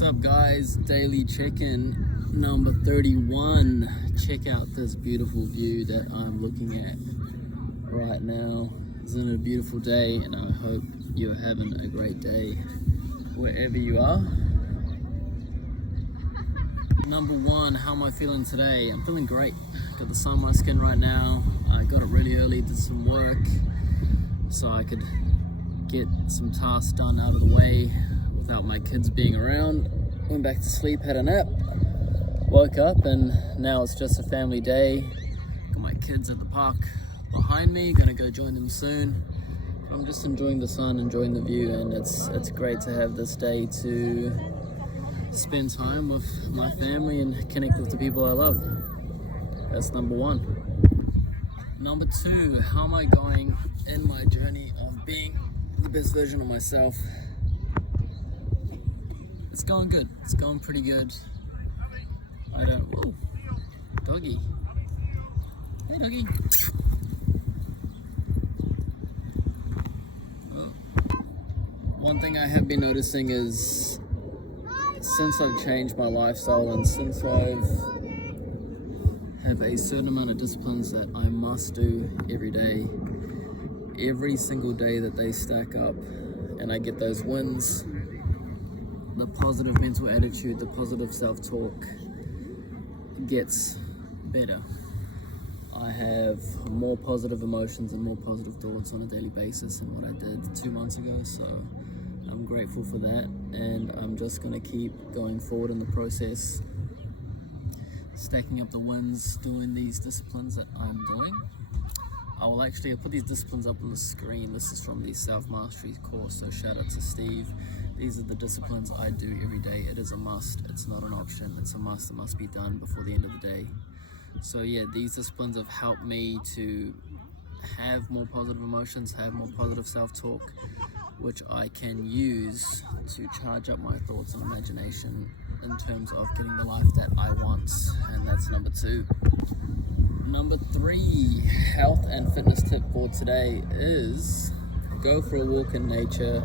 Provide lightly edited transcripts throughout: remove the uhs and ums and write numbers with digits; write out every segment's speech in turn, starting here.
What's up, guys? Daily check-in number 31. Check out this beautiful view that I'm looking at right now. Isn't it a beautiful day? And I hope you're having a great day wherever you are. Number one, how am I feeling today? I'm feeling great. Got the sun on my skin right now. I got up really early, did some work so I could get some tasks done out of the way without my kids being around. Went back to sleep, had a nap, woke up, and now it's just a family day. Got my kids at the park behind me, gonna go join them soon. I'm just enjoying the sun, enjoying the view, and it's great to have this day to spend time with my family and connect with the people I love. That's number one. Number two, how am I going in my journey of being the best version of myself? It's going good. It's going pretty good. Whoa, doggy. Hey, doggy. Oh. One thing I have been noticing is since I've changed my lifestyle and since I've have a certain amount of disciplines that I must do every day, every single day that they stack up and I get those wins, the positive mental attitude, the positive self-talk gets better. I have more positive emotions and more positive thoughts on a daily basis than what I did 2 months ago, so I'm grateful for that, and I'm just going to keep going forward in the process, stacking up the wins, doing these disciplines that I'm doing. I'll put these disciplines up on the screen. This is from the Self-Mastery course, so shout out to Steve. These are the disciplines I do every day. It is a must. It's not an option. It's a must. It must be done before the end of the day. So yeah, these disciplines have helped me to have more positive emotions, have more positive self-talk, which I can use to charge up my thoughts and imagination in terms of getting the life that I want. And that's number two. Number three, health and fitness tip for today is go for a walk in nature,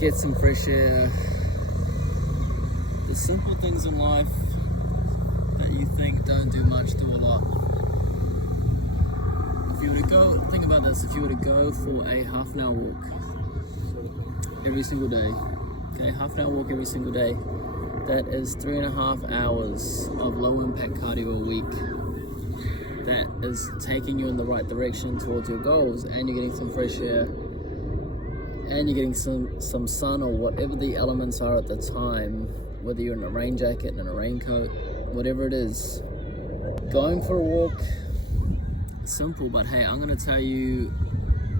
get some fresh air. The simple things in life that you think don't do much do a lot. If you were to go, think about this, if you were to go for a half an hour walk every single day, okay, half an hour walk every single day, that is 3.5 hours of low impact cardio a week. That is taking you in the right direction towards your goals, and you're getting some fresh air, and you're getting some sun or whatever the elements are at the time, whether you're in a rain jacket and in a raincoat, whatever it is. Going for a walk, simple, but hey, I'm gonna tell you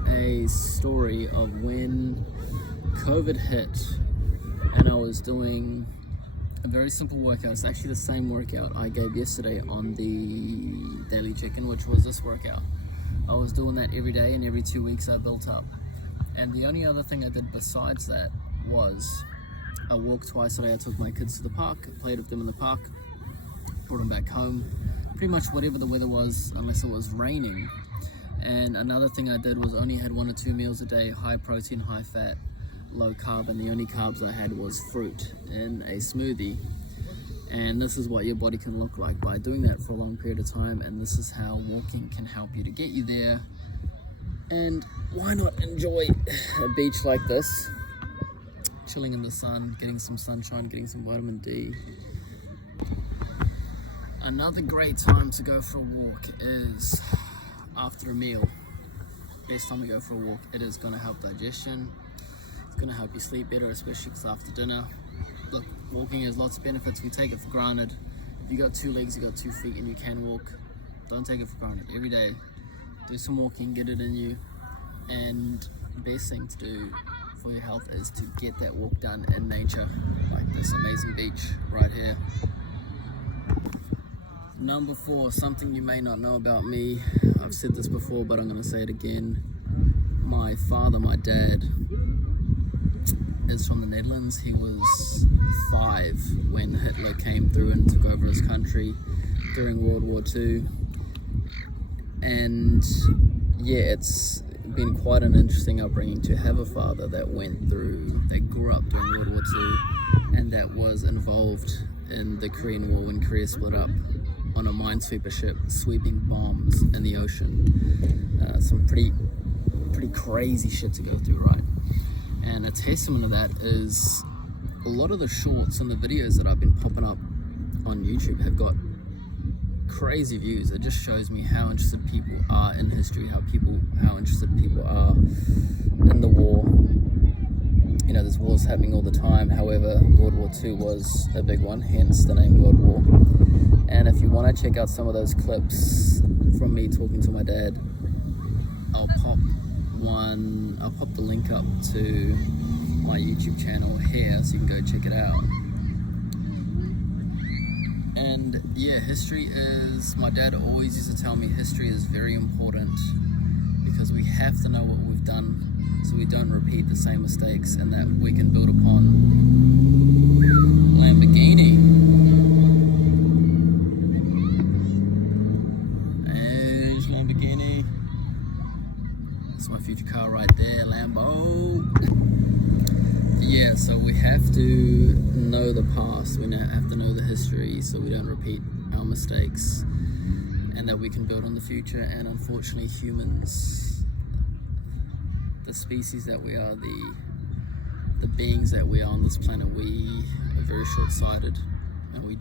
a story of when COVID hit and I was doing a very simple workout. It's actually the same workout I gave yesterday on the daily check-in, which was this workout. I was doing that every day, and every 2 weeks I built up. And the only other thing I did besides that was I walked twice a day. I took my kids to the park, played with them in the park, brought them back home, pretty much whatever the weather was, unless it was raining. And another thing I did was only had 1 or 2 meals a day, high protein, high fat, low carb, and the only carbs I had was fruit in a smoothie. And this is what your body can look like by doing that for a long period of time, and this is how walking can help you to get you there. And why not enjoy a beach like this, chilling in the sun, getting some sunshine, getting some vitamin D. Another great time to go for a walk is after a meal. Best time to go for a walk. It is going to help digestion. It's going to help you sleep better, especially because after dinner. Look, walking has lots of benefits. We take it for granted. If you got 2 legs, you got 2 feet, and you can walk, don't take it for granted. Every day, do some walking, get it in you. And the best thing to do for your health is to get that walk done in nature, like this amazing beach right here. Number four, something you may not know about me. I've said this before, but I'm going to say it again. My father, my dad, is from the Netherlands. He was 5 when Hitler came through and took over his country during World War II. And yeah, it's been quite an interesting upbringing to have a father that grew up during World War II was involved in the Korean War when Korea split up on a minesweeper ship sweeping bombs in the ocean. Some pretty crazy shit to go through, right? And a testament to that is a lot of the shorts and the videos that I've been popping up on YouTube have got crazy views. It just shows me how interested people are in history, how interested people are in the war. You know, there's wars happening all the time. However, World War II was a big one, hence the name World War. And if you want to check out some of those clips from me talking to my dad, I'll pop the link up to my YouTube channel here so you can go check it out. And yeah, my dad always used to tell me history is very important because we have to know what we've done so we don't repeat the same mistakes and that we can build upon. Lamborghini. There's Lamborghini. That's my future car right there, Lambo. Yeah, so we have to know the past, we have to know the history so we don't repeat our mistakes and that we can build on the future. And unfortunately, humans, the species that we are, the beings that we are on this planet, we are very short-sighted and we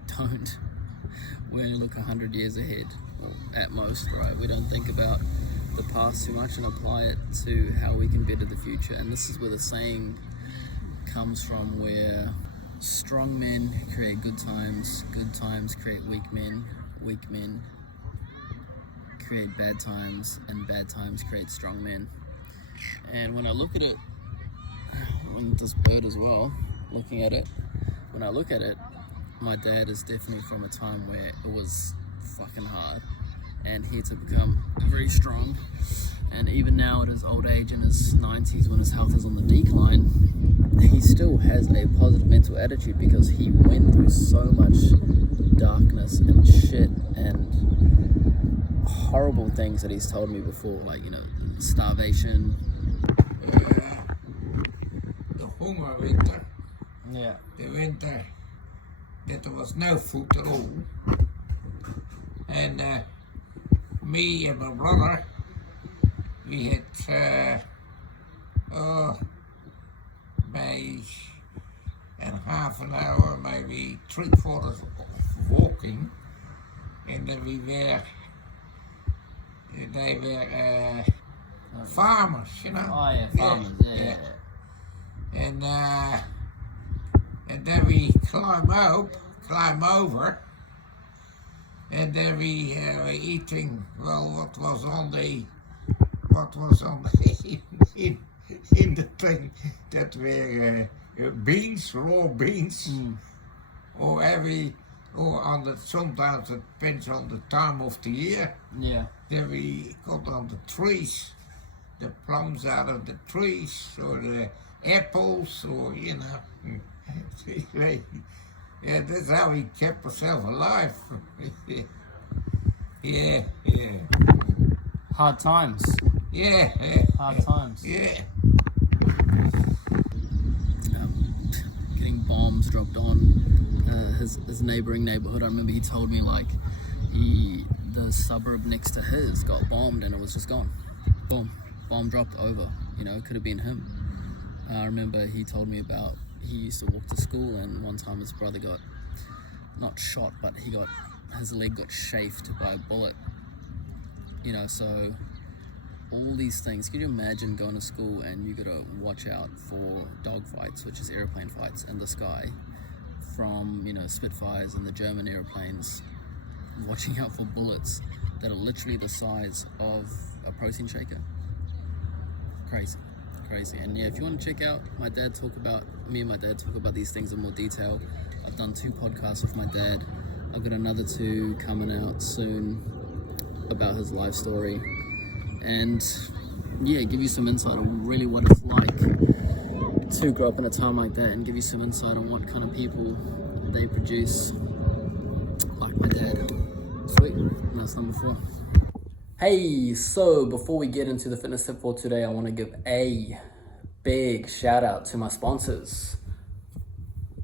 only look 100 years ahead, or at most, right? We don't think about the past too much and apply it to how we can better the future. And this is where the saying comes from, where strong men create good times create weak men create bad times, and bad times create strong men. And when I look at it, when this bird as well, looking at it, when I look at it, my dad is definitely from a time where it was fucking hard, and he had to become very strong. And even now at his old age, in his 90s, when his health is on the decline, he still has a positive mental attitude because he went through so much darkness and shit and horrible things that he's told me before, like, you know, starvation. The hunger winter. Yeah. The winter that there was no food at all. And me and my brother, we had maybe in half an hour, maybe 3/4 of walking, and then they were farmers, you know. Oh yeah, farmers, yeah. And then we climb over, and then we were eating, well, what was on the in the thing, that were beans, raw beans, sometimes it depends on the time of the year. Yeah. Then we got on the trees, the plums out of the trees, or the apples, or, you know. Yeah, that's how we kept ourselves alive. Yeah. Hard times. Yeah. Hard times. Yeah. Getting bombs dropped on his neighboring neighborhood. I remember he told me, like, the suburb next to his got bombed and it was just gone. Boom. Bomb dropped over. You know, it could have been him. I remember he told me about, he used to walk to school, and one time his brother got, not shot, but his leg got chafed by a bullet. You know, so all these things. Can you imagine going to school and you gotta watch out for dogfights, which is airplane fights in the sky, from, you know, Spitfires and the German airplanes, watching out for bullets that are literally the size of a protein shaker. Crazy. And yeah, if you want to check out me and my dad talk about these things in more detail, I've done 2 podcasts with my dad. I've got another 2 coming out soon about his life story, and yeah, give you some insight on really what it's like to grow up in a time like that, and give you some insight on what kind of people they produce, like my dad. Sweet. That's number 4. Hey, so before we get into the fitness tip for today, I want to give a big shout out to my sponsors.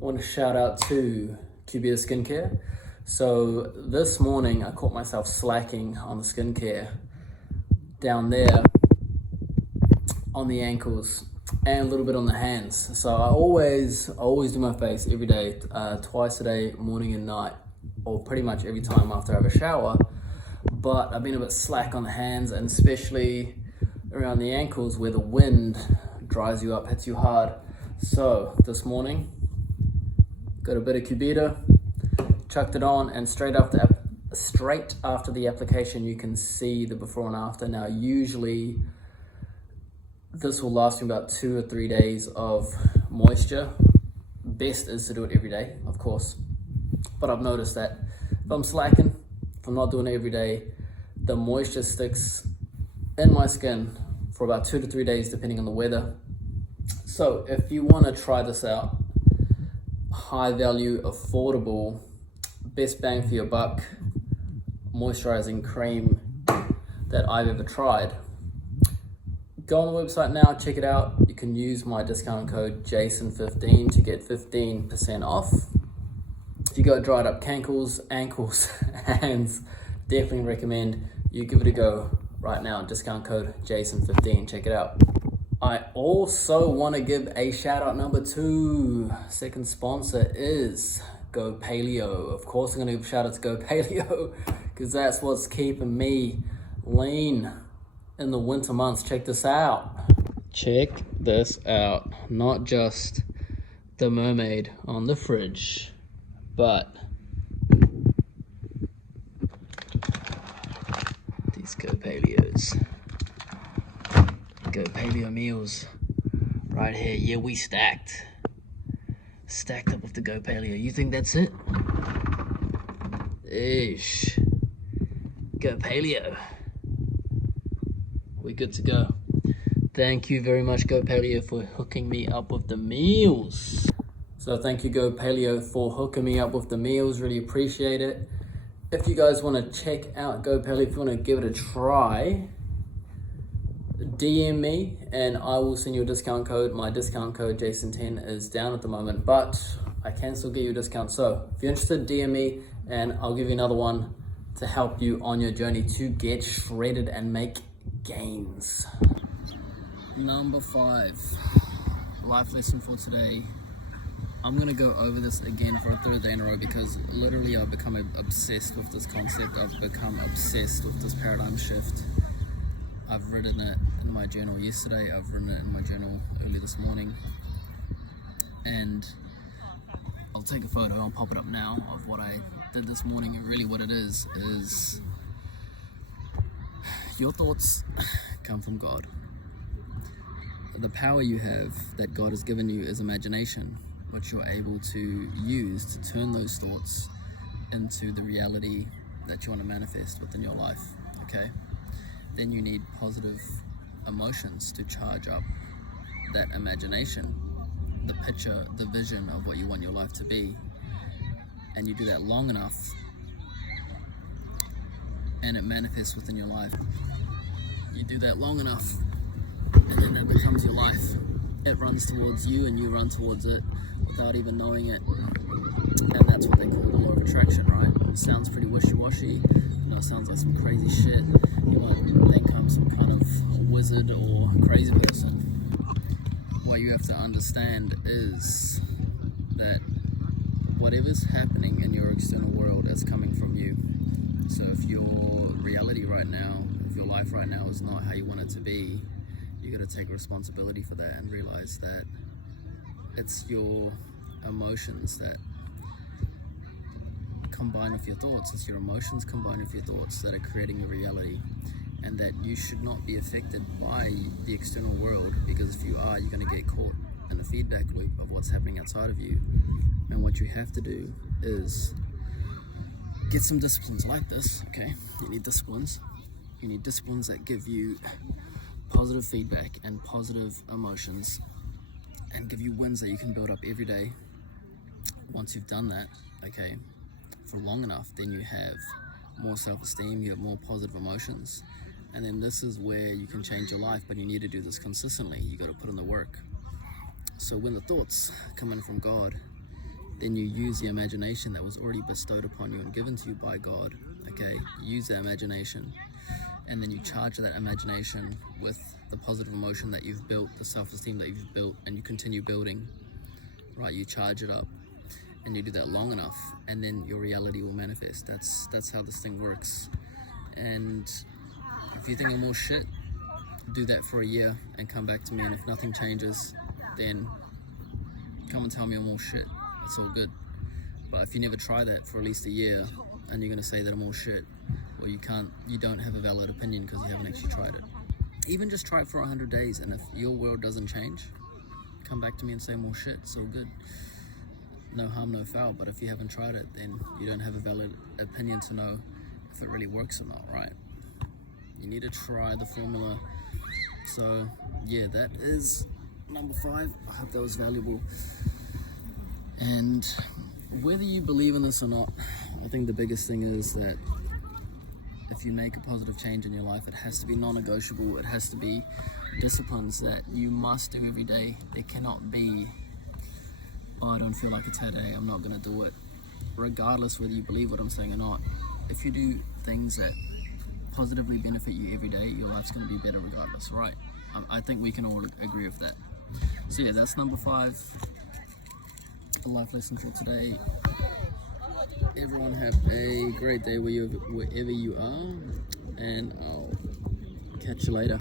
I want to shout out to Cubita Skincare. So this morning I caught myself slacking on the skincare down there on the ankles and a little bit on the hands. So I always do my face every day, twice a day, morning and night, or pretty much every time after I have a shower. But I've been a bit slack on the hands, and especially around the ankles where the wind dries you up, hits you hard. So this morning, got a bit of Cubita, chucked it on, and straight after the application, you can see the before and after. Now, usually this will last me about 2 or 3 days of moisture. Best is to do it every day, of course. But I've noticed that if I'm slacking, if I'm not doing it every day, the moisture sticks in my skin for about 2 to 3 days, depending on the weather. So if you want to try this out, high value, affordable, best bang for your buck moisturizing cream that I've ever tried, go on the website now, check it out. You can use my discount code JASON15 to get 15% off. If you got dried up ankles, hands, definitely recommend you give it a go right now. Discount code JASON15, check it out. I also want to give a shout out number 2. Second sponsor is Go Paleo. Of course, I'm going to give a shout out to Go Paleo because that's what's keeping me lean in the winter months. Check this out. Check this out. Not just the mermaid on the fridge, but these Go Paleos. Go Paleo meals right here. Yeah, we stacked up with the Go Paleo. You think that's it? Ish. Go Paleo. We're good to go. Thank you very much, Go Paleo, for hooking me up with the meals. So thank you, Go Paleo, for hooking me up with the meals. Really appreciate it. If you guys want to check out Go Paleo, if you want to give it a try, DM me and I will send you a discount code. My discount code JASON10 is down at the moment, but I can still get you a discount. So if you're interested, DM me and I'll give you another one to help you on your journey to get shredded and make gains. Number 5, life lesson for today. I'm gonna go over this again for a 3rd day in a row because literally I've become obsessed with this concept. I've become obsessed with this paradigm shift. I've written it in my journal yesterday, I've written it in my journal early this morning, and I'll take a photo, I'll pop it up now, of what I did this morning. And really what it is your thoughts come from God. The power you have that God has given you is imagination, which you're able to use to turn those thoughts into the reality that you want to manifest within your life, okay? Then you need positive emotions to charge up that imagination, the picture, the vision of what you want your life to be. And you do that long enough and it manifests within your life. You do that long enough and then it becomes your life. It runs towards you and you run towards it without even knowing it. And that's what they call the law of attraction, right? It sounds pretty wishy-washy, it sounds like some crazy shit. You might think I'm some kind of wizard or crazy person. What you have to understand is that whatever's happening in your external world is coming from you. So if your reality right now, if your life right now is not how you want it to be, you got to take responsibility for that and realize that it's your emotions that combine with your thoughts. It's your emotions combined with your thoughts that are creating your reality, and that you should not be affected by the external world, because if you are, you're going to get caught in the feedback loop of what's happening outside of you. And what you have to do is get some disciplines like this, okay? You need disciplines. You need disciplines that give you positive feedback and positive emotions and give you wins that you can build up every day. Once you've done that, okay, for long enough, then you have more self-esteem, you have more positive emotions, and then this is where you can change your life. But you need to do this consistently. You got to put in the work. So when the thoughts come in from God, then you use the imagination that was already bestowed upon you and given to you by God. Okay, use that imagination, and then you charge that imagination with the positive emotion that you've built, the self-esteem that you've built, and you continue building, right? You charge it up, and you do that long enough, and then your reality will manifest. That's how this thing works. And if you think I'm all shit, do that for a year and come back to me, and if nothing changes, then come and tell me I'm all shit. It's all good. But if you never try that for at least a year, and you're gonna say that I'm all shit, well, you don't have a valid opinion because you haven't actually tried it. Even just try it for 100 days, and if your world doesn't change, come back to me and say I'm all shit. It's all good. No harm, no foul. But if you haven't tried it, then you don't have a valid opinion to know if it really works or not, right? You need to try the formula. So yeah, that is number 5. I hope that was valuable. And whether you believe in this or not, I think the biggest thing is that if you make a positive change in your life, it has to be non-negotiable. It has to be disciplines that you must do every day. It cannot be, oh, I don't feel like it today, I'm not going to do it. Regardless whether you believe what I'm saying or not, if you do things that positively benefit you every day, your life's going to be better regardless, right? I think we can all agree with that. So yeah, that's number 5. A life lesson for today. Everyone have a great day wherever you are, and I'll catch you later.